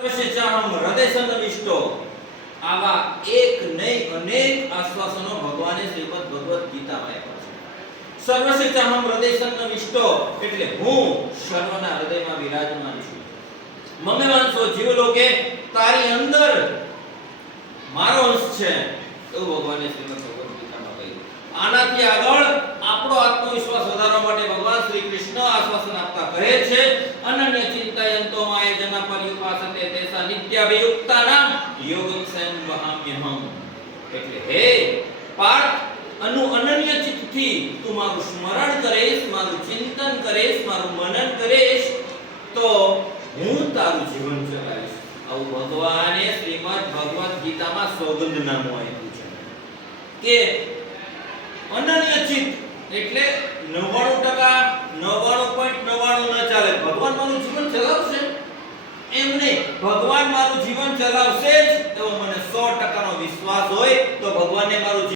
સર્વશિક્ષાહમ હૃદય સંવિષ્ટો આવા એક નહીં અનેક આશ્વાસનો ભગવાને શ્રીમદ ભગવદ ગીતામાં આપ્યા છે. સર્વશિક્ષાહમ હૃદય સંવિષ્ટો એટલે હું સર્વના હૃદયમાં વિરાજમાન છું. મમે વાંસો જીવલોકે તારી અંદર મારો અંશ છે એવું ભગવાને શ્રીમદ ભગવદ ગીતામાં કહ્યું. આનાથી આગળ આપણો આત્મવિશ્વાસ વધારવા માટે ભગવાન શ્રી કૃષ્ણ આશ્વાસન આપતા કહે છે અનન્ય ચિંતયંતો માય જના પર્યુપાસતે તેસા નિત્યાભિયુક્તાનામ યોગં સં વહામ્યહમ. એટલે હે પાર્થ અનન્ય ચિત્તથી તું મારું સ્મરણ કરીશ, મારું ચિંતન કરીશ, મારું મનન કરીશ તો હું તારું જીવન ચલાવીશ. આવું ભગવાને શ્રીમદ ભગવદ ગીતામાં સોગંદનામું આપ્યું છે કે અનન્ય ચિત્ત એટલે 99% 99.99 ન ચાલે. ભગવાન મારું જીવન ચલાવશે એમ નહીં, ભગવાન મારું જીવન ચલાવશે જ એવો મને 100% નો વિશ્વાસ હોય તો ભગવાનને મારું